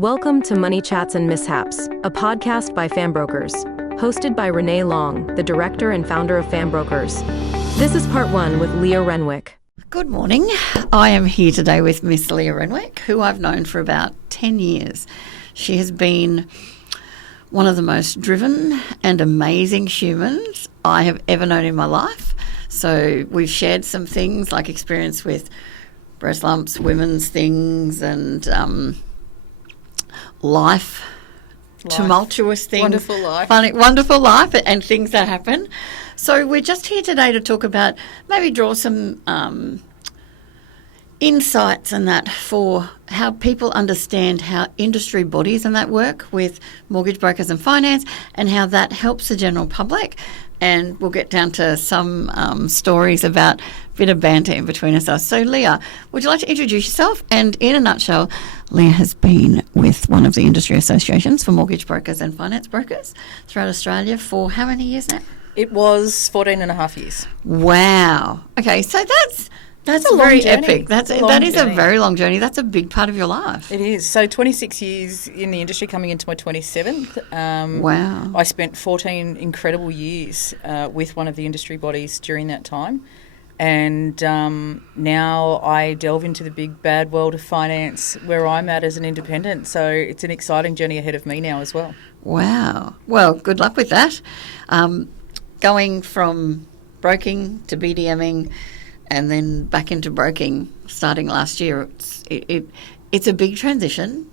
Welcome to Money Chats and Mishaps, a podcast by Fanbrokers, hosted by Renae Long, the director and founder of Fanbrokers. This is part one with Leah Renwick. Good morning. I am here today with Miss Leah Renwick, who I've known for about 10 years. She has been one of the most driven and amazing humans I have ever known in my life. So we've shared some things like experience with breast lumps, women's things, and life, tumultuous things, wonderful life, and things that happen. So we're just here today to talk about, maybe draw some insights and that for how people understand how industry bodies and that work with mortgage brokers and finance, and how that helps the general public. And we'll get down to some stories about a bit of banter in between ourselves. So, Leah, would you like to introduce yourself? And in a nutshell, Leah has been with one of the industry associations for mortgage brokers and finance brokers throughout Australia for how many years now? It was 14 and a half years. Wow. Okay, so that's a very long journey. epic. That is a very long journey. That's a big part of your life. It is. So 26 years in the industry, coming into my 27th. Wow. I spent 14 incredible years with one of the industry bodies during that time. And now I delve into the big bad world of finance where I'm at as an independent. So it's an exciting journey ahead of me now as well. Wow. Well, good luck with that. Going from broking to BDMing and then back into broking starting last year, it's a big transition.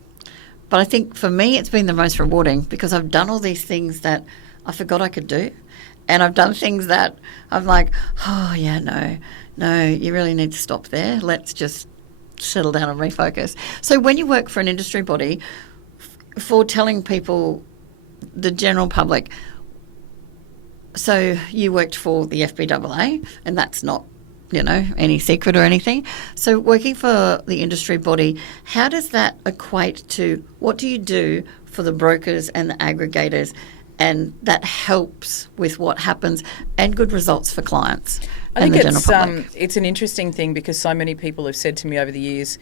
But I think for me it's been the most rewarding because I've done all these things that I forgot I could do. And I've done things that I'm like, oh, yeah, no, you really need to stop there. Let's just settle down and refocus. So when you work for an industry body, for telling people, the general public, so you worked for the FBAA, and that's not, any secret or anything. So working for the industry body, how does that equate to what do you do for the brokers and the aggregators, and that helps with what happens and good results for clients and the general public? It's an interesting thing because so many people have said to me over the years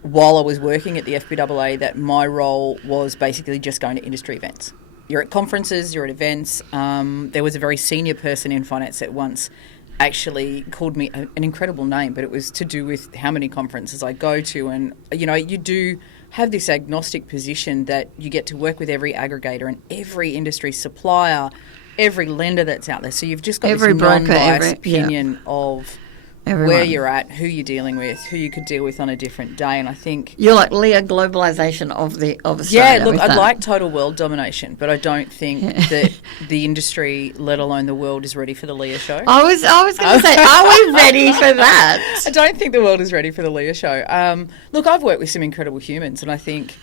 while I was working at the FBAA that my role was basically just going to industry events. You're at conferences, you're at events. There was a very senior person in finance that once actually called me an incredible name, but it was to do with how many conferences I go to. And, you do have this agnostic position that you get to work with every aggregator and every industry supplier, every lender that's out there. So you've just got every this broker, non-biased opinion of everyone, where you're at, who you're dealing with, who you could deal with on a different day. And I think you're like Leah globalisation of Australia. Yeah, look, I'd like total world domination, but I don't think that the industry, let alone the world, is ready for the Leah show. I was going to say, are we ready for that? I don't think the world is ready for the Leah show. Look, I've worked with some incredible humans, and I think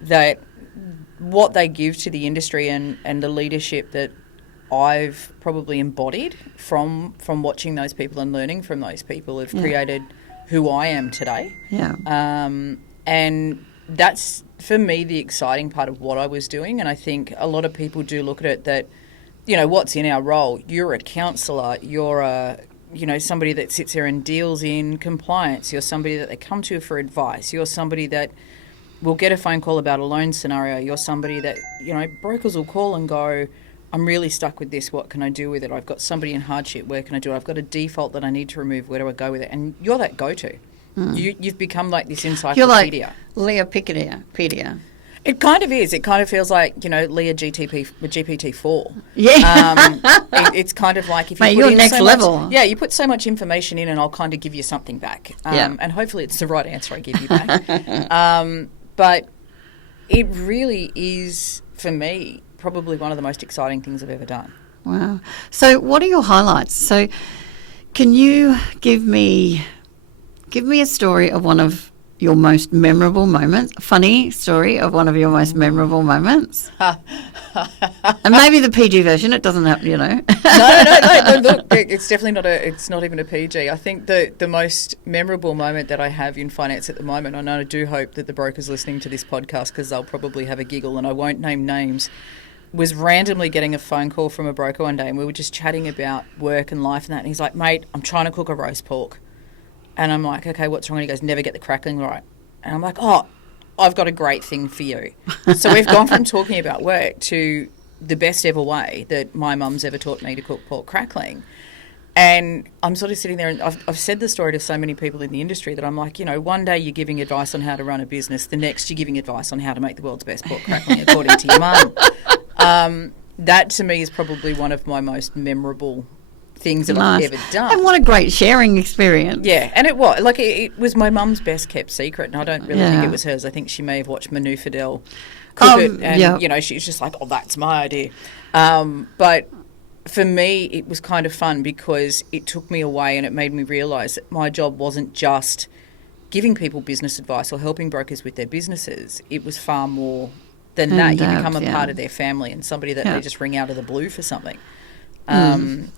that what they give to the industry and the leadership that I've probably embodied from watching those people and learning from those people have created who I am today. Yeah. And that's, for me, the exciting part of what I was doing. And I think a lot of people do look at it that, what's in our role? You're a counsellor. You're somebody that sits there and deals in compliance. You're somebody that they come to for advice. You're somebody that will get a phone call about a loan scenario. You're somebody that, brokers will call and go, I'm really stuck with this. What can I do with it? I've got somebody in hardship. Where can I do it? I've got a default that I need to remove. Where do I go with it? And you're that go-to. You've become like this encyclopedia. You're like Leah Pickedia. It kind of is. It kind of feels like, Leah GPT-4. Yeah. It's kind of like if you Mate, put you're in next so level. Much, you put so much information in and I'll kind of give you something back. And hopefully it's the right answer I give you back. But it really is, for me, probably one of the most exciting things I've ever done. Wow. So what are your highlights? So can you give me a story of one of your most memorable moments, a funny story of one of your most memorable moments? And maybe the PG version, it doesn't have, No, look, it's definitely it's not even a PG. I think the most memorable moment that I have in finance at the moment, and I do hope that the brokers listening to this podcast, because they'll probably have a giggle and I won't name names, was randomly getting a phone call from a broker one day and we were just chatting about work and life and that. And he's like, mate, I'm trying to cook a roast pork. And I'm like, okay, what's wrong? And he goes, never get the crackling right. And I'm like, oh, I've got a great thing for you. So we've gone from talking about work to the best ever way that my mum's ever taught me to cook pork crackling. And I'm sort of sitting there, and I've said the story to so many people in the industry that I'm like, one day you're giving advice on how to run a business, the next you're giving advice on how to make the world's best pork crackling according to your mum. That to me is probably one of my most memorable things that I've ever done. And what a great sharing experience. Yeah, and it was like it was my mum's best kept secret, and I don't really think it was hers. I think she may have watched Manu Fidel cook it, and she was just like, "Oh, that's my idea." But for me, it was kind of fun because it took me away and it made me realise that my job wasn't just giving people business advice or helping brokers with their businesses. It was far more than that. You become a part of their family and somebody that they just ring out of the blue for something.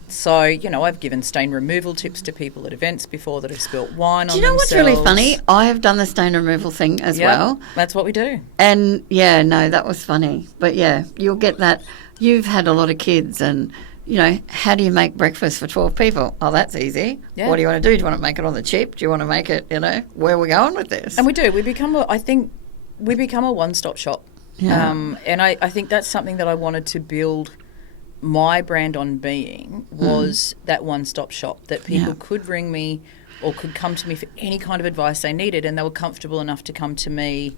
So, I've given stain removal tips to people at events before that have spilt wine on themselves. Do you know what's really funny? I have done the stain removal thing as well. That's what we do. And, that was funny. But, you'll get that. You've had a lot of kids and, how do you make breakfast for 12 people? Oh, that's easy. Yeah. What do you want to do? Do you want to make it on the cheap? Do you want to make it, where are we going with this? And we do. We become a one-stop shop. Yeah. And I think that's something that I wanted to build my brand on being was that one-stop shop, that people could ring me or could come to me for any kind of advice they needed, and they were comfortable enough to come to me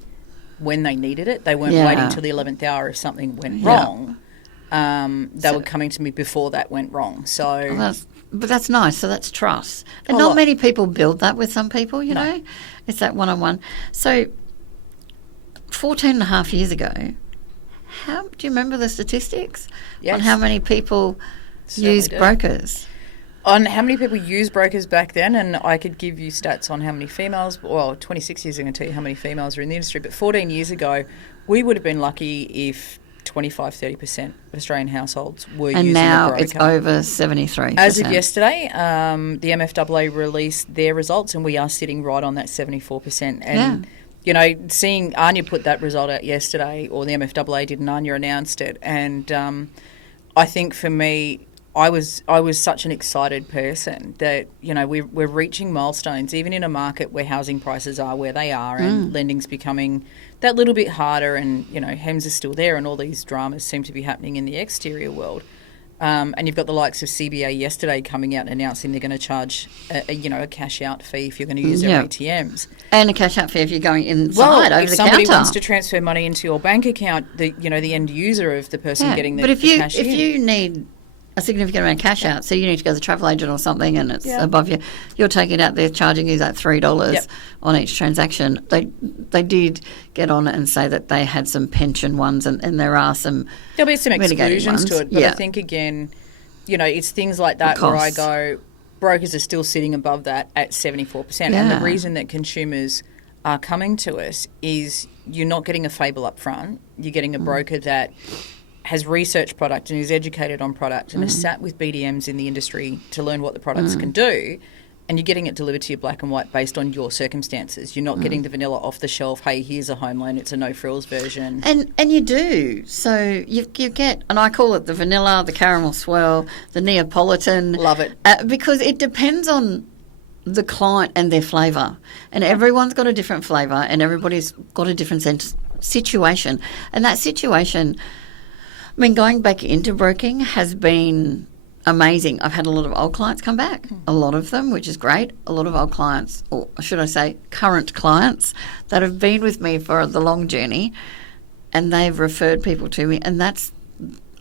when they needed it. They weren't waiting till the 11th hour if something went wrong. They were coming to me before that went wrong. So, but that's nice. So that's trust. And not many people build that with some people, you know. It's that one-on-one. So 14 and a half years ago, do you remember the statistics on how many people used brokers? On how many people used brokers back then, and I could give you stats on how many females, 26 years ago, I can tell you how many females are in the industry, but 14 years ago, we would have been lucky if 25-30% of Australian households were using a broker. And now it's over 73%. As of yesterday, the MFAA released their results, and we are sitting right on that 74%. And seeing Anya put that result out yesterday, or the MFAA did, and Anya announced it, and I think for me, I was such an excited person that we're reaching milestones, even in a market where housing prices are where they are, and lending's becoming that little bit harder, and HEMS is still there, and all these dramas seem to be happening in the exterior world. And you've got the likes of CBA yesterday coming out and announcing they're going to charge a cash out fee if you're going to use their ATMs, and a cash out fee if you're going inside over if the somebody counter. Wants to transfer money into your bank account, the end user of the person getting the but if cash if you need a significant amount of cash out, so you need to go to the travel agent or something, and it's above you, you're taking it out, they're charging you that $3 on each transaction. They did get on it and say that they had some pension ones, and there are some there'll be some exclusions to it, but I think again, it's things like that where I go, brokers are still sitting above that at 74%, and the reason that consumers are coming to us is you're not getting a fable up front, you're getting a broker that has researched product and is educated on product and has sat with BDMs in the industry to learn what the products can do, and you're getting it delivered to you black and white based on your circumstances. You're not getting the vanilla off the shelf, hey, here's a home loan, it's a no-frills version. And you do. So you get, and I call it the vanilla, the caramel swirl, the Neapolitan. Love it. Because it depends on the client and their flavour. And everyone's got a different flavour, and everybody's got a different situation. And that situation, I mean, going back into broking has been amazing. I've had a lot of old clients come back, a lot of them, which is great. A lot of old clients, or should I say current clients, that have been with me for the long journey, and they've referred people to me, and that's,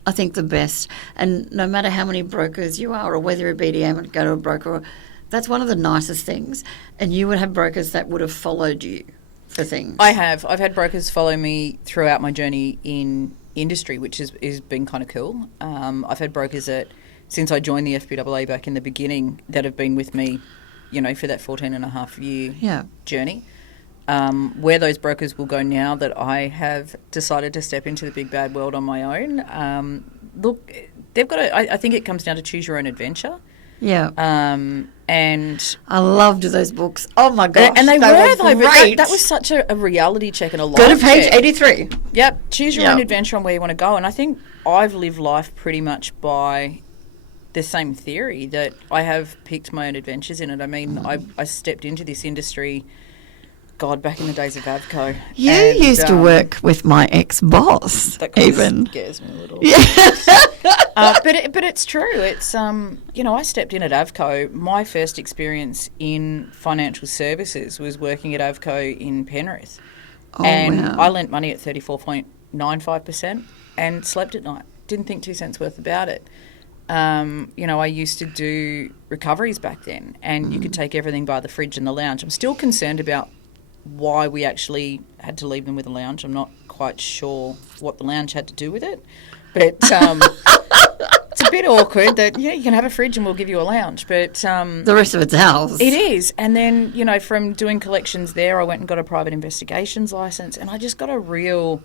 I think, the best. And no matter how many brokers you are, or whether you're a BDM and go to a broker, that's one of the nicest things. And you would have brokers that would have followed you for things. I have. I've had brokers follow me throughout my journey in industry, which is been kind of cool. I've had brokers that, since I joined the FBAA back in the beginning, that have been with me, for that 14 and a half year journey. Where those brokers will go now that I have decided to step into the big bad world on my own, look, they've got to, I think it comes down to choose your own adventure. Yeah. And I loved those books. Oh my gosh. And they were great. That was such a reality check and a life Go to page check. 83. Yep. Choose your own adventure on where you want to go. And I think I've lived life pretty much by the same theory, that I have picked my own adventures in it. I mean, I stepped into this industry God, back in the days of Avco. You And, used to work with my ex-boss, that kind even. of scares me a little. Yeah. But it's true. It's I stepped in at Avco. My first experience in financial services was working at Avco in Penrith, and wow. I lent money at 34.95% and slept at night. Didn't think 2 cents worth about it. I used to do recoveries back then, and you could take everything by the fridge and the lounge. I'm still concerned about why we actually had to leave them with a lounge. I'm not quite sure what the lounge had to do with it, but it's a bit awkward that you can have a fridge and we'll give you a lounge, but The rest of it's ours. it is. And then from doing collections there, I went and got a private investigations license, and I just got a real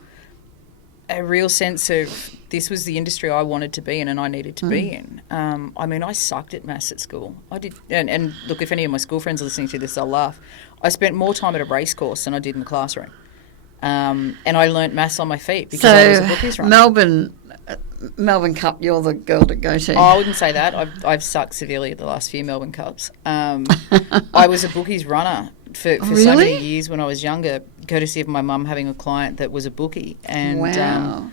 sense of this was the industry I wanted to be in and I needed to be in. I sucked at maths at school. I did, and look, if any of my school friends are listening to this, they'll laugh. I spent more time at a race course than I did in the classroom. And I learnt maths on my feet because I was a bookies runner. Melbourne Cup, you're the girl to go to. Oh, I wouldn't say that. I've sucked severely at the last few Melbourne Cups. I was a bookies runner for so Really? many years when I was younger, courtesy of my mum having a client that was a bookie. And Wow.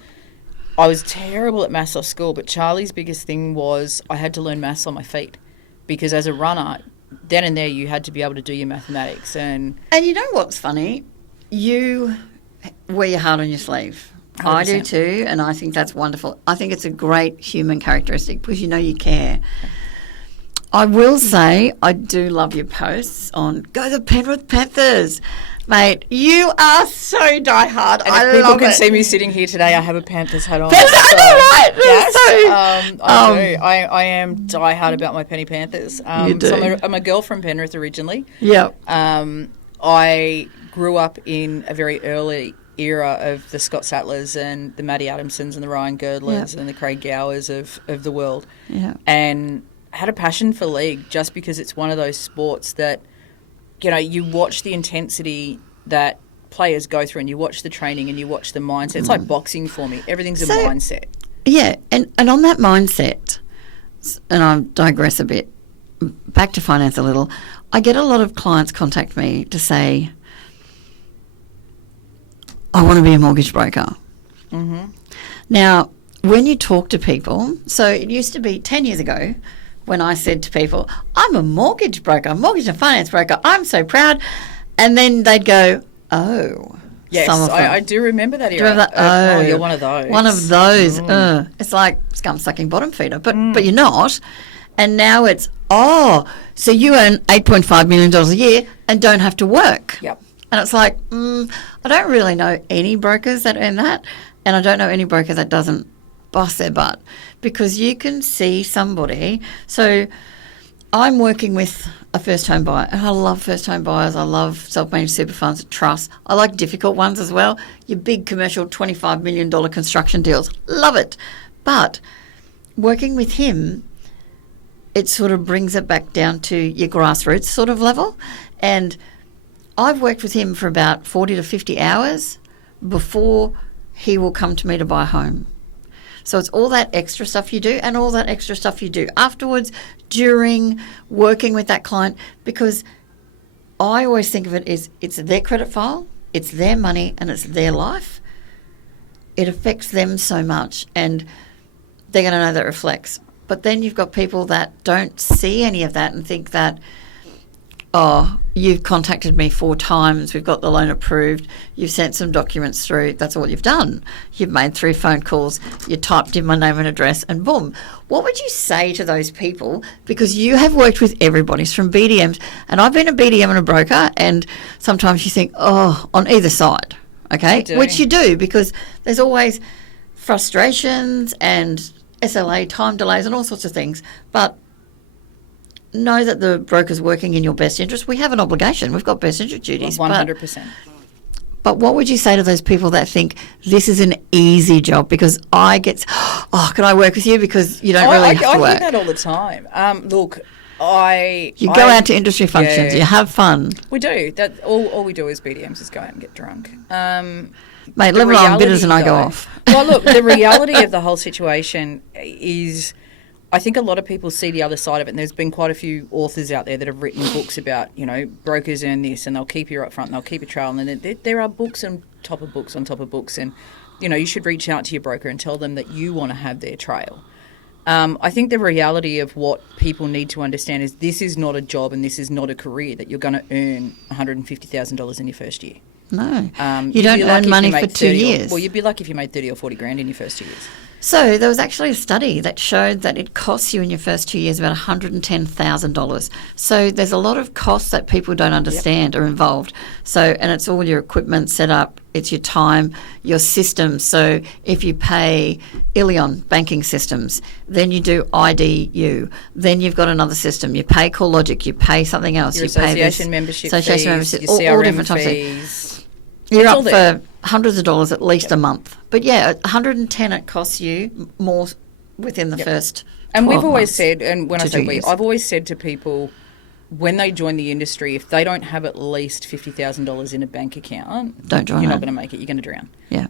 I was terrible at maths off school, but Charlie's biggest thing was I had to learn maths on my feet because as a runner, then and there you had to be able to do your mathematics. And And you know what's funny? You wear your heart on your sleeve. I do 100%. too, and I think that's wonderful. I think it's a great human characteristic because you care. I will say I do love your posts on Go the Penrith Panthers. Mate, you are so diehard. And I if people love can it. see me sitting here today, I have a Panthers hat on. That's right. Yes, So, I do. I am diehard about my Penny Panthers. You do. So I'm a girl from Penrith originally. yeah. I grew up in a very early era of the Scott Sattlers and the Matty Adamsons and the Ryan Girdlers and the Craig Gowers of the world. Yeah. And had a passion for league just because it's one of those sports that, you watch the intensity that players go through and you watch the training and you watch the mindset. It's like boxing for me. Everything's a mindset. Yeah, and on that mindset, and I digress a bit, back to finance a little, I get a lot of clients contact me to say, I want to be a mortgage broker. Mm-hmm. Now, when you talk to people, so it used to be 10 years ago when I said to people, I'm a mortgage broker, mortgage and finance broker, I'm so proud. And then they'd go, oh. Yes, some of them. I do remember that Do you era. remember that? You're one of those. One of those. It's like scum sucking bottom feeder, but you're not. And now it's, so you earn $8.5 million a year and don't have to work. Yep. And it's like, I don't really know any brokers that earn that, and I don't know any broker that doesn't bust their butt, because you can see somebody. So I'm working with a first home buyer, and I love first home buyers. I love self-managed super funds, trust. I like difficult ones as well. Your big commercial $25 million construction deals, love it. But working with him, it sort of brings it back down to your grassroots sort of level. And I've worked with him for about 40 to 50 hours before he will come to me to buy a home. So it's all that extra stuff you do and all that extra stuff you do afterwards, during, working with that client, because I always think of it as it's their credit file, it's their money, and it's their life. It affects them so much, and they're going to know that reflects. But then you've got people that don't see any of that and think that, you've contacted me 4 times, we've got the loan approved, you've sent some documents through, that's all you've done. You've made 3 phone calls, you typed in my name and address, and boom. What would you say to those people? Because you have worked with everybody from BDMs, and I've been a BDM and a broker, and sometimes you think, on either side, okay? Which you do, because there's always frustrations and SLA time delays and all sorts of things, but know that the broker's working in your best interest. We have an obligation. We've got best interest duties. 100%. But what would you say to those people that think this is an easy job? Because I get, can I work with you? Because you don't really have to I work. hear that all the time. Look, You go out to industry functions. You have fun. We do. That all we do as BDMs is go out and get drunk. Mate, level on bitters and I go off. Well, look, the reality of the whole situation is I think a lot of people see the other side of it, and there's been quite a few authors out there that have written books about, brokers earn this, and they'll keep you up front, and they'll keep a trail, and then there are books on top of books on top of books, and, you should reach out to your broker and tell them that you want to have their trail. I think the reality of what people need to understand is this is not a job and this is not a career that you're going to earn $150,000 in your first year. No. You don't earn money for 2 years. Well, you'd be lucky if you made 30 or 40 grand in your first 2 years. So there was actually a study that showed that it costs you in your first 2 years about $110,000. So there's a lot of costs that people don't understand are involved. So, and it's all your equipment set up, it's your time, your systems. So if you pay Ilion banking systems, then you do IDU, then you've got another system. You pay CallLogic, you pay something else. Your you pay association membership fees, your all CRM different types fees. You're up for hundreds of dollars at least a month. But yeah, 110 it costs you more within the first 12 And we've always months said, and when I to say 2 we, years. I've always said to people when they join the industry, if they don't have at least $50,000 in a bank account, Don't join you're not it. going to make it. You're going to drown. Yeah.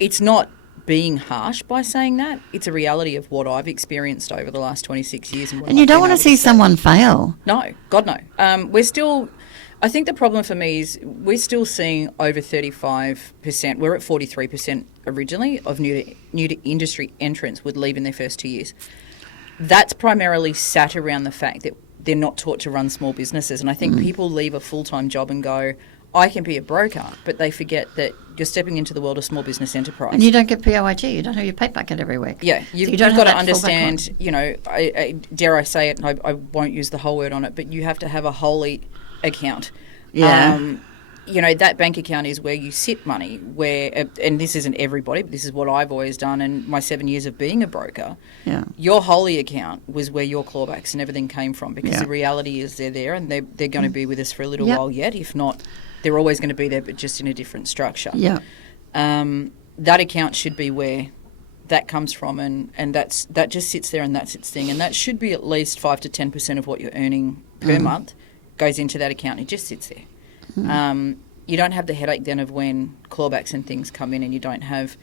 It's not being harsh by saying that. It's a reality of what I've experienced over the last 26 years. And You don't want to see someone fail. No, God no. We're still... I think the problem for me is we're still seeing over 35%. We're at 43% originally of new to industry entrants would leave in their first 2 years. That's primarily sat around the fact that they're not taught to run small businesses. And I think people leave a full-time job and go, I can be a broker, but they forget that you're stepping into the world of small business enterprise. And you don't get POIG. You don't have your pay packet every week. Yeah, you've got to understand, I dare I say it, and I won't use the whole word on it, but you have to have a wholly account. Yeah. That bank account is where you sit money, and this isn't everybody, but this is what I've always done in my 7 years of being a broker. Yeah. Your wholly account was where your clawbacks and everything came from, because the reality is they're there, and they're going to be with us for a little while yet. If not, they're always going to be there, but just in a different structure. Yeah. That account should be where that comes from, and that just sits there, and that's its thing, and that should be at least 5 to 10% of what you're earning per month goes into that account. It just sits there. You don't have the headache then of when clawbacks and things come in, and you don't have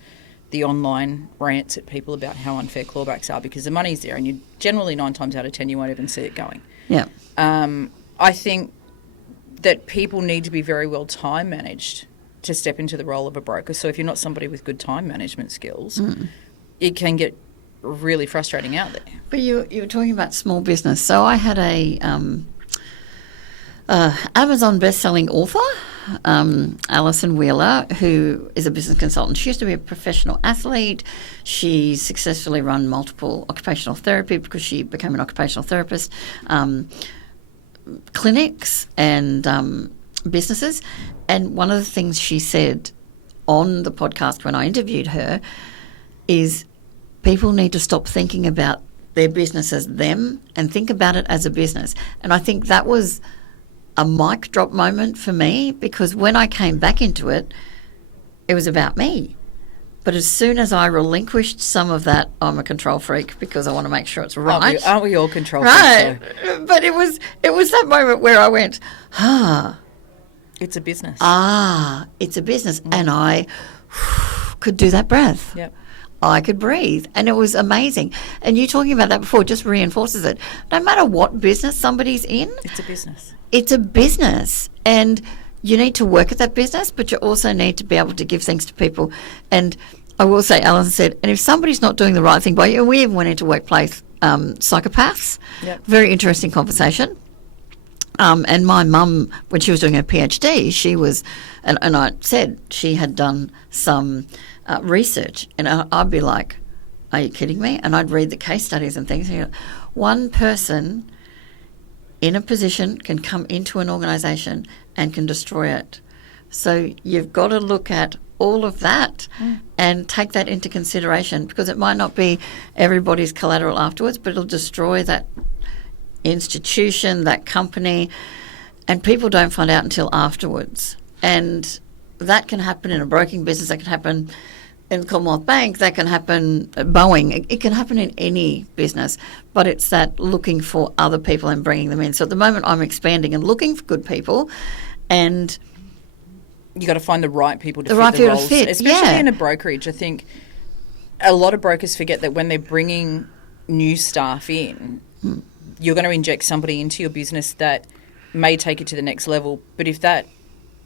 the online rants at people about how unfair clawbacks are, because the money's there, and you generally 9 times out of 10 you won't even see it going. Yeah. I think that people need to be very well time managed to step into the role of a broker. So if you're not somebody with good time management skills, it can get really frustrating out there. But you were talking about small business. So I had a Amazon best-selling author, Alison Wheeler, who is a business consultant. She used to be a professional athlete. She successfully run multiple occupational therapy because she became an occupational therapist, clinics and businesses. And one of the things she said on the podcast when I interviewed her is people need to stop thinking about their business as them and think about it as a business. And I think that was a mic drop moment for me, because when I came back into it, it was about me. But as soon as I relinquished some of that, I'm a control freak because I want to make sure it's right. Aren't we all control right. freaks? Right. But it was that moment where I went, it's a business. It's a business. And I could do that breath. Yep. I could breathe, and it was amazing. And you talking about that before just reinforces it. No matter what business somebody's in, it's a business. It's a business, and you need to work at that business, but you also need to be able to give things to people. And I will say, Alison said, and if somebody's not doing the right thing by you, and we even went into workplace psychopaths, very interesting conversation. And my mum, when she was doing her PhD, she was, and I said she had done some research, and I'd be like, are you kidding me? And I'd read the case studies and things. And one person in a position can come into an organisation and can destroy it. So you've got to look at all of that and take that into consideration, because it might not be everybody's collateral afterwards, but it'll destroy that institution, that company, and people don't find out until afterwards. And that can happen in a broking business, that can happen in Commonwealth Bank, that can happen at Boeing. It can happen in any business, but it's that looking for other people and bringing them in. So at the moment I'm expanding and looking for good people, and you got to find the right people to the fit right the people roles. to fit, Especially in a brokerage. I think a lot of brokers forget that when they're bringing new staff in, you're going to inject somebody into your business that may take it to the next level. But if that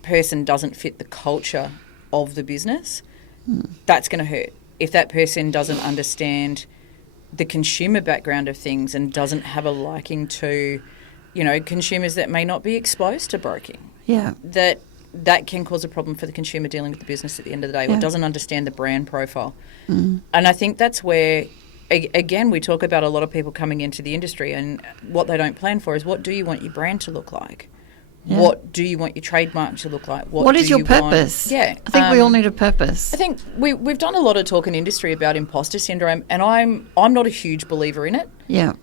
person doesn't fit the culture of the business, that's going to hurt. If that person doesn't understand the consumer background of things and doesn't have a liking to, consumers that may not be exposed to broking, that can cause a problem for the consumer dealing with the business at the end of the day, or doesn't understand the brand profile. And I think that's where, again, we talk about a lot of people coming into the industry, and what they don't plan for is, what do you want your brand to look like? Yeah. What do you want your trademark to look like? What is your purpose? Yeah. I think we all need a purpose. I think we've done a lot of talk in industry about imposter syndrome, and I'm not a huge believer in it. Yeah.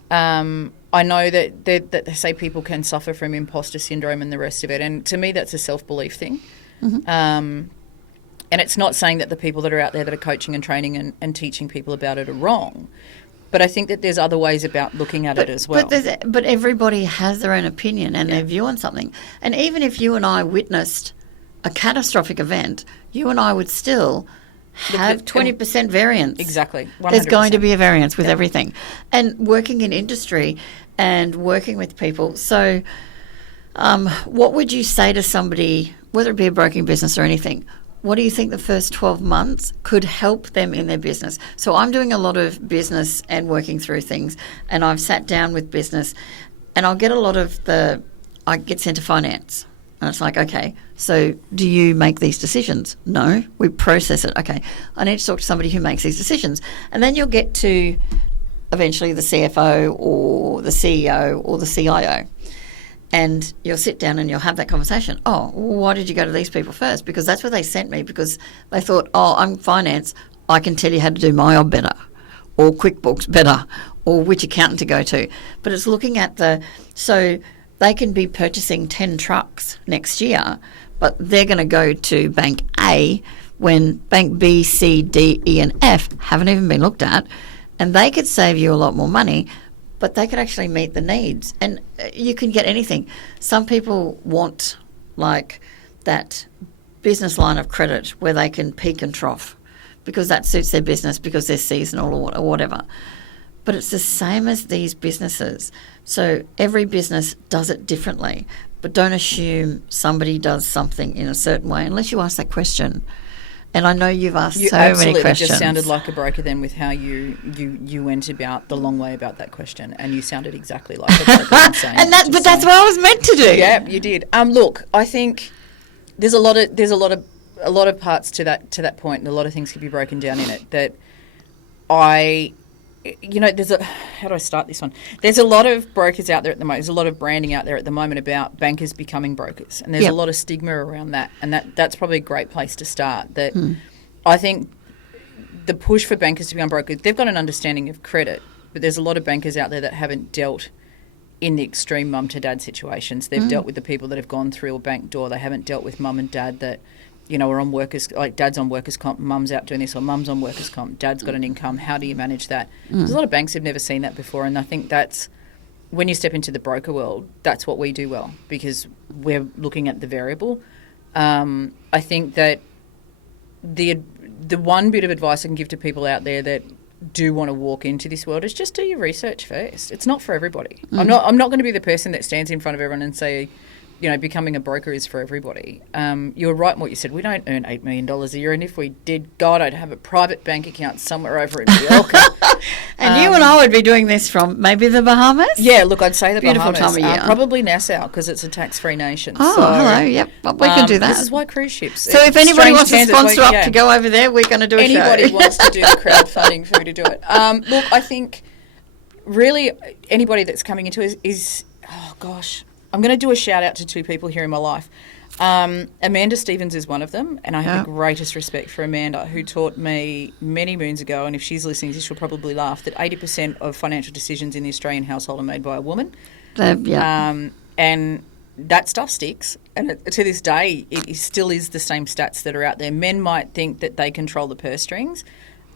I know that they say people can suffer from imposter syndrome and the rest of it, and to me that's a self-belief thing. And it's not saying that the people that are out there that are coaching and training and teaching people about it are wrong. But I think that there's other ways about looking at it as well. But everybody has their own opinion and their view on something. And even if you and I witnessed a catastrophic event, you and I would still have 20% variance. Exactly. 100%. There's going to be a variance with everything. And working in industry and working with people. So what would you say to somebody, whether it be a broking business or anything, what do you think the first 12 months could help them in their business? So I'm doing a lot of business and working through things, and I've sat down with business, and I'll get a lot of I get sent to finance. And it's like, okay, so do you make these decisions? No, we process it. Okay, I need to talk to somebody who makes these decisions. And then you'll get to eventually the CFO or the CEO or the CIO. And you'll sit down and you'll have that conversation. Oh, why did you go to these people first? Because that's where they sent me, because they thought, oh, I'm finance, I can tell you how to do my job better, or QuickBooks better, or which accountant to go to. But it's looking at so they can be purchasing 10 trucks next year, but they're going to go to Bank A when Bank B, C, D, E and F haven't even been looked at, and they could save you a lot more money, but they could actually meet the needs. And you can get anything. Some people want like that business line of credit where they can peak and trough because that suits their business, because they're seasonal or whatever. But it's the same as these businesses. So every business does it differently. But don't assume somebody does something in a certain way unless you ask that question. And I know you've asked so many questions. Absolutely just sounded like a broker then with how you went about the long way about that question, and you sounded exactly like a broker. But that's what I was meant to do. Yeah, you did. Look, I think there's a lot of parts to that point, and a lot of things could be broken down in it. That how do I start this one? There's a lot of brokers out there at the moment. There's a lot of branding out there at the moment about bankers becoming brokers, and there's a lot of stigma around that, and that's probably a great place to start. That I think the push for bankers to become brokers, they've got an understanding of credit, but there's a lot of bankers out there that haven't dealt in the extreme mum to dad situations. They've dealt with the people that have gone through a bank door. They haven't dealt with mum and dad that are on workers, like dad's on workers comp, mum's out doing this, or mum's on workers comp, dad's got an income. How do you manage that? There's a lot of banks who've never seen that before, and I think that's when you step into the broker world, that's what we do well, because we're looking at the variable. I think that the one bit of advice I can give to people out there that do want to walk into this world is just do your research first. It's not for everybody. I'm not going to be the person that stands in front of everyone and say, becoming a broker is for everybody. You're right in what you said. We don't earn $8 million a year, and if we did, God, I'd have a private bank account somewhere over in Mallorca. And you and I would be doing this from maybe the Bahamas? Yeah, look, I'd say the Beautiful Bahamas. Time of year. Probably Nassau, because it's a tax-free nation. Oh, hello, yep, we can do that. This is why cruise ships. So if anybody wants to sponsor up to go over there, we're going to do a show. Anybody wants to do the crowdfunding for to do it. Look, I think really anybody that's coming into it is oh gosh, I'm going to do a shout out to two people here in my life. Amanda Stevens is one of them, and I have the greatest respect for Amanda, who taught me many moons ago, and if she's listening, she'll probably laugh, that 80% of financial decisions in the Australian household are made by a woman. And that stuff sticks, and to this day, it still is the same stats that are out there. Men might think that they control the purse strings.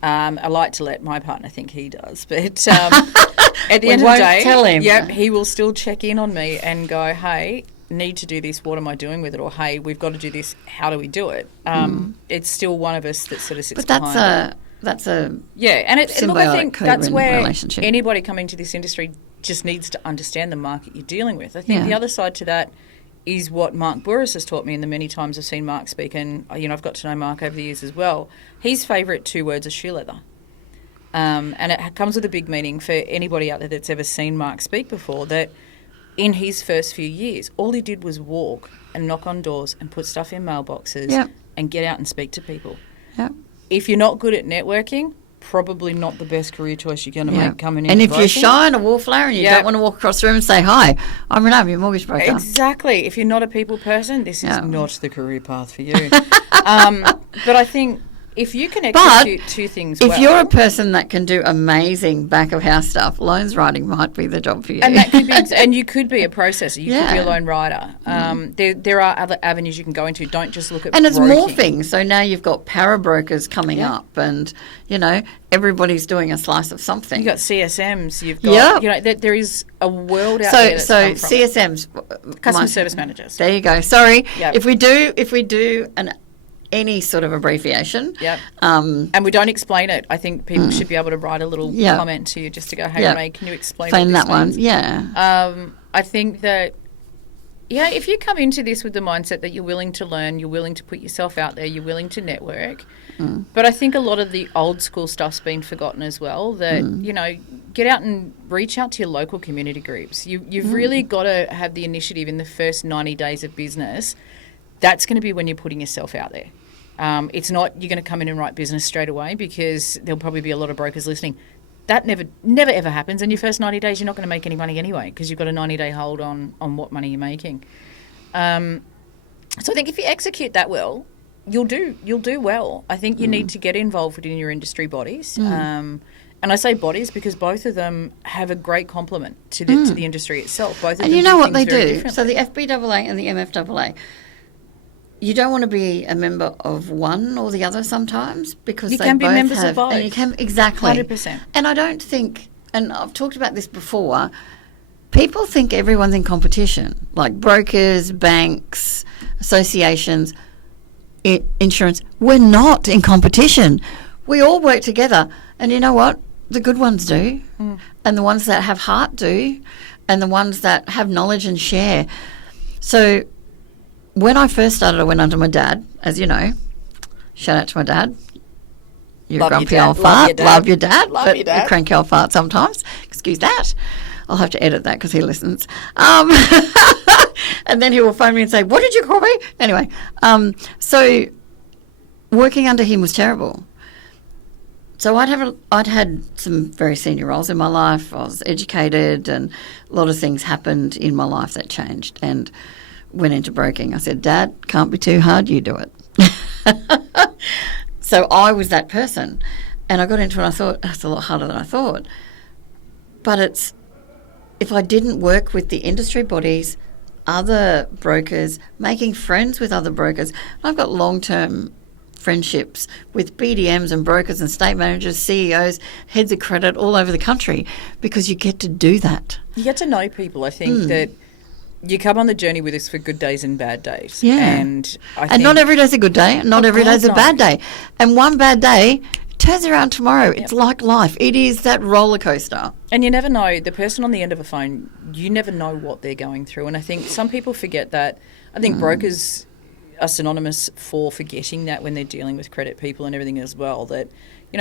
I like to let my partner think he does, but at the end of the day, tell him. He will still check in on me and go, hey, need to do this, what am I doing with it? Or, hey, we've got to do this, how do we do it? It's still one of us that sort of sits behind it. that's a and look, I think that's where relationship. Anybody coming to this industry just needs to understand the market you're dealing with. I think the other side to that is what Mark Burris has taught me, and the many times I've seen Mark speak, and I've got to know Mark over the years as well. His favourite 2 words are shoe leather. And it comes with a big meaning for anybody out there that's ever seen Mark speak before, that in his first few years, all he did was walk and knock on doors and put stuff in mailboxes and get out and speak to people. Yep. If you're not good at networking, probably not the best career choice you're going to make coming in. And if you're shy and a wallflower and you don't want to walk across the room and say, hi, I'm Renae, I'm your mortgage broker. Exactly. If you're not a people person, this is not the career path for you. But I think if you can execute 2 things well. If you're a person that can do amazing back-of-house stuff, loans writing might be the job for you. And that could be, and you could be a processor. You could be a loan writer. There are other avenues you can go into. Don't just look at and it's broking. morphing. So now you've got para-brokers coming up and, everybody's doing a slice of something. You've got CSMs. You've got, there is a world out there that's So CSMs. Customer service managers. There you go. Sorry. Yep. If we do any sort of abbreviation. Yep. And we don't explain it. I think people should be able to write a little comment to you just to go, hey, Renae, can you explain what this that means? One? Yeah. I think that, if you come into this with the mindset that you're willing to learn, you're willing to put yourself out there, you're willing to network. But I think a lot of the old school stuff's been forgotten as well, that, get out and reach out to your local community groups. You've really got to have the initiative in the first 90 days of business. That's going to be when you're putting yourself out there. It's not you're going to come in and write business straight away, because there'll probably be a lot of brokers listening. That never ever happens. In your first 90 days, you're not going to make any money anyway, because you've got a 90-day hold on what money you're making. So I think if you execute that well, you'll do well. I think you need to get involved within your industry bodies. And I say bodies because both of them have a great complement to the industry itself. Both of them. And you know what they do? So the FBAA and the MFAA. You don't want to be a member of one or the other sometimes, because you they can be both members have, of both. And you can, exactly. 100%. And I don't think, and I've talked about this before, people think everyone's in competition, like brokers, banks, associations, insurance. We're not in competition. We all work together. And you know what? The good ones do. And the ones that have heart do. And the ones that have knowledge and share. So when I first started, I went under my dad, as you know. Shout out to my dad. You're a grumpy old fart. Love your dad. But a cranky old fart sometimes. Excuse that. I'll have to edit that because he listens. And then he will phone me and say, what did you call me? Anyway, so working under him was terrible. So I'd had some very senior roles in my life. I was educated, and a lot of things happened in my life that changed, and went into broking. I said, Dad, can't be too hard, you do it. So I was that person, and I got into it and I thought, that's a lot harder than I thought. But if I didn't work with the industry bodies, other brokers, making friends with other brokers, I've got long-term friendships with BDMs and brokers and state managers, CEOs, heads of credit all over the country, because you get to do that. You get to know people. I think that you come on the journey with us for good days and bad days. Yeah. And not every day's a good day, and not every day's a bad day. And one bad day turns around tomorrow. Yep. It's like life. It is that roller coaster. And you never know, the person on the end of a phone, you never know what they're going through. And I think some people forget that. I think brokers are synonymous for forgetting that when they're dealing with credit people and everything as well, that,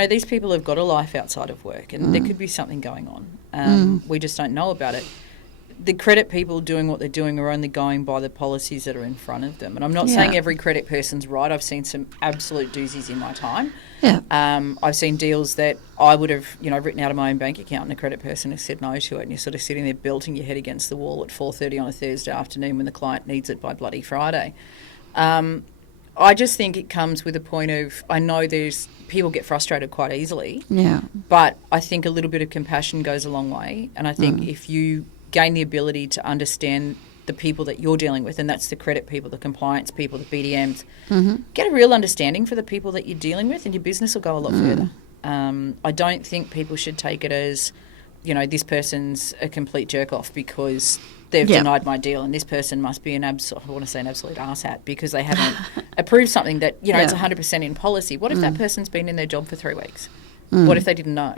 these people have got a life outside of work, and there could be something going on. We just don't know about it. The credit people doing what they're doing are only going by the policies that are in front of them. And I'm not saying every credit person's right. I've seen some absolute doozies in my time. Yeah. I've seen deals that I would have, written out of my own bank account, and a credit person has said no to it, and you're sort of sitting there belting your head against the wall at 4:30 on a Thursday afternoon when the client needs it by bloody Friday. I just think it comes with a point of, I know people get frustrated quite easily. Yeah. But I think a little bit of compassion goes a long way. And I think if you gain the ability to understand the people that you're dealing with, and that's the credit people, the compliance people, the BDMs, get a real understanding for the people that you're dealing with, and your business will go a lot further. I don't think people should take it as, this person's a complete jerk off because they've Yeah. denied my deal, and this person must be I want to say an absolute arsehat because they haven't approved something that, it's 100% in policy. What if that person's been in their job for 3 weeks? What if they didn't know?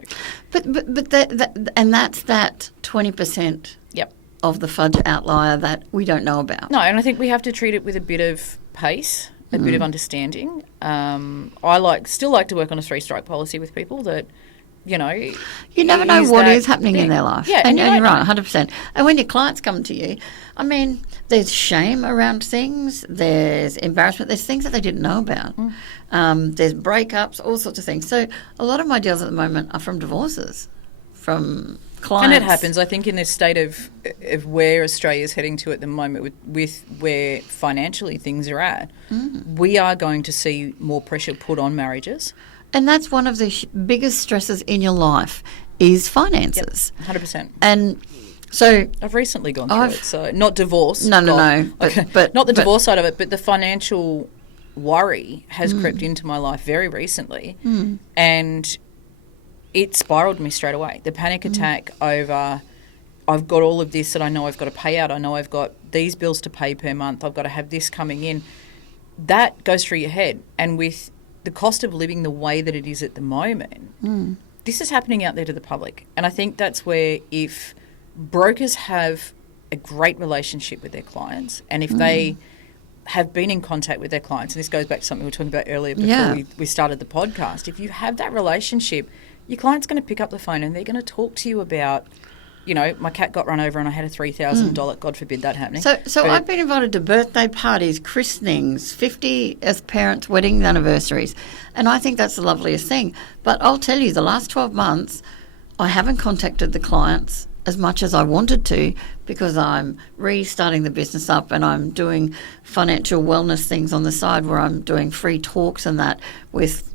But and that's that 20% Yep. of the fudge outlier that we don't know about. No, and I think we have to treat it with a bit of pace, a bit of understanding. I still like to work on a 3-strike policy with people that, you never know what is happening in their life. Yeah, and you you're don't right, know. 100%. And when your clients come to you, I mean, there's shame around things, there's embarrassment, there's things that they didn't know about. There's breakups, all sorts of things. So a lot of my deals at the moment are from divorces, from clients. And it happens, I think, in this state of where Australia's heading to at the moment with where financially things are at, we are going to see more pressure put on marriages. And that's one of the biggest stresses in your life is finances. Yep, 100%. And so I've recently gone through it, so not divorce. No. But not the divorce side of it, but the financial worry has crept into my life very recently, and it spiraled me straight away. The panic attack over, I've got all of this that I know I've got to pay out. I know I've got these bills to pay per month. I've got to have this coming in. That goes through your head, and with the cost of living the way that it is at the moment, this is happening out there to the public. And I think that's where if brokers have a great relationship with their clients, and if they have been in contact with their clients, and this goes back to something we were talking about earlier before we started the podcast, if you have that relationship, your client's going to pick up the phone and they're going to talk to you about, my cat got run over and I had a $3,000, God forbid that happening. So I've been invited to birthday parties, christenings, 50th parents' wedding anniversaries, and I think that's the loveliest thing. But I'll tell you, the last 12 months, I haven't contacted the clients as much as I wanted to because I'm restarting the business up and I'm doing financial wellness things on the side where I'm doing free talks and that with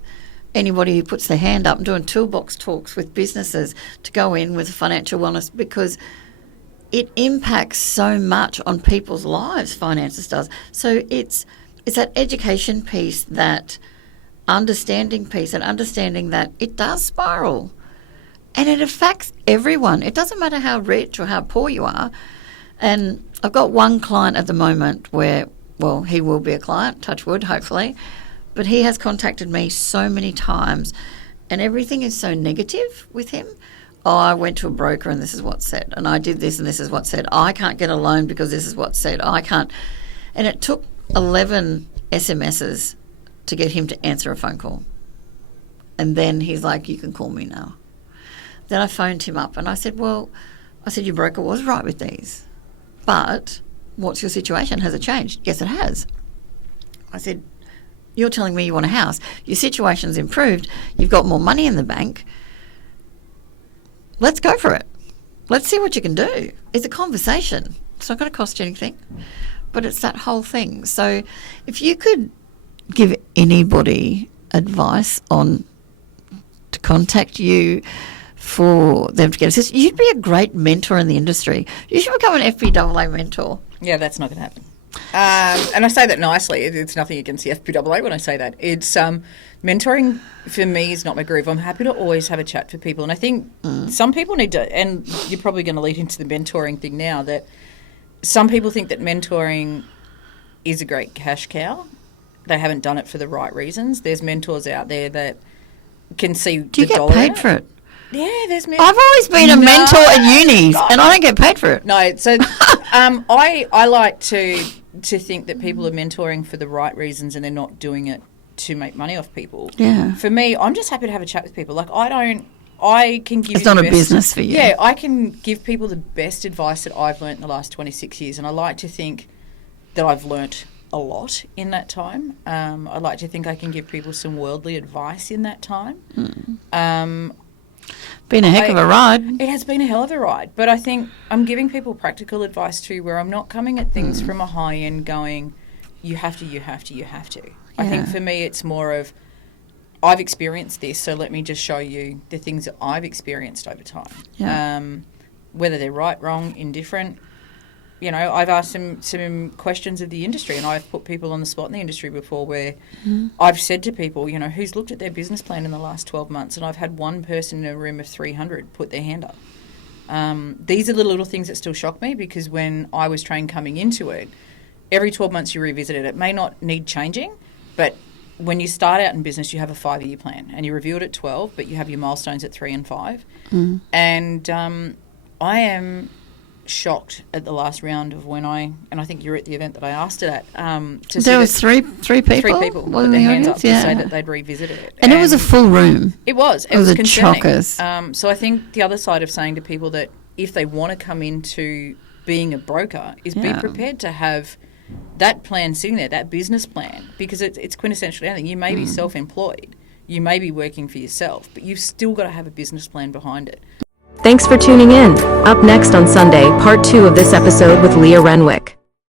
anybody who puts their hand up. I'm doing toolbox talks with businesses to go in with financial wellness because it impacts so much on people's lives, finances does. So it's that education piece, that understanding piece, and understanding that it does spiral and it affects everyone. It doesn't matter how rich or how poor you are. And I've got one client at the moment where, well, he will be a client, touch wood, hopefully, but he has contacted me so many times and everything is so negative with him. Oh, I went to a broker and this is what's said, and I did this and this is what's said. I can't get a loan because this is what's said. I can't. And it took 11 SMSs to get him to answer a phone call. And then he's like, you can call me now. Then I phoned him up and I said, your broker was right with these, but what's your situation? Has it changed? Yes, it has. I said, you're telling me you want a house. Your situation's improved. You've got more money in the bank. Let's go for it. Let's see what you can do. It's a conversation. It's not going to cost you anything, but it's that whole thing. So if you could give anybody advice on to contact you for them to get assistance, you'd be a great mentor in the industry. You should become an FBAA mentor. Yeah, that's not going to happen. And I say that nicely. It's nothing against the FBAA when I say that. It's mentoring for me is not my groove. I'm happy to always have a chat for people. And I think some people need to, and you're probably going to lead into the mentoring thing now, that some people think that mentoring is a great cash cow. They haven't done it for the right reasons. There's mentors out there that can see Do you the get dollar paid in for it? Yeah, there's I've always been a mentor at uni and I don't get paid for it. No, so I like to think that people are mentoring for the right reasons and they're not doing it to make money off people. Yeah. For me, I'm just happy to have a chat with people. Like I can give It's you not the a best, business for you. Yeah, I can give people the best advice that I've learnt in the last 26 years, and I like to think that I've learnt a lot in that time. I like to think I can give people some worldly advice in that time. Been a heck of a ride. It has been a hell of a ride, but I think I'm giving people practical advice too, where I'm not coming at things from a high end going, you have to, you have to, you have to. I think for me it's more of, I've experienced this, so let me just show you the things that I've experienced over time. Yeah. Whether they're right, wrong, indifferent. You know, I've asked some questions of the industry, and I've put people on the spot in the industry before where I've said to people, you know, who's looked at their business plan in the last 12 months, and I've had one person in a room of 300 put their hand up. These are the little things that still shock me, because when I was trained coming into it, every 12 months you revisit it. It may not need changing, but when you start out in business, you have a 5-year plan and you review it at 12, but you have your milestones at 3 and 5. And I am shocked at the last round of when and I think you were at the event that I asked it at. There was three people. 3 people put their hands up to say that they'd revisit it. And it was a full room. It was. It was concerning. Chockers. So I think the other side of saying to people that if they want to come into being a broker is be prepared to have that plan sitting there, that business plan, because it's quintessentially anything. You may be self-employed, you may be working for yourself, but you've still got to have a business plan behind it. Thanks for tuning in. Up next on Sunday, part 2 of this episode with Leah Renwick.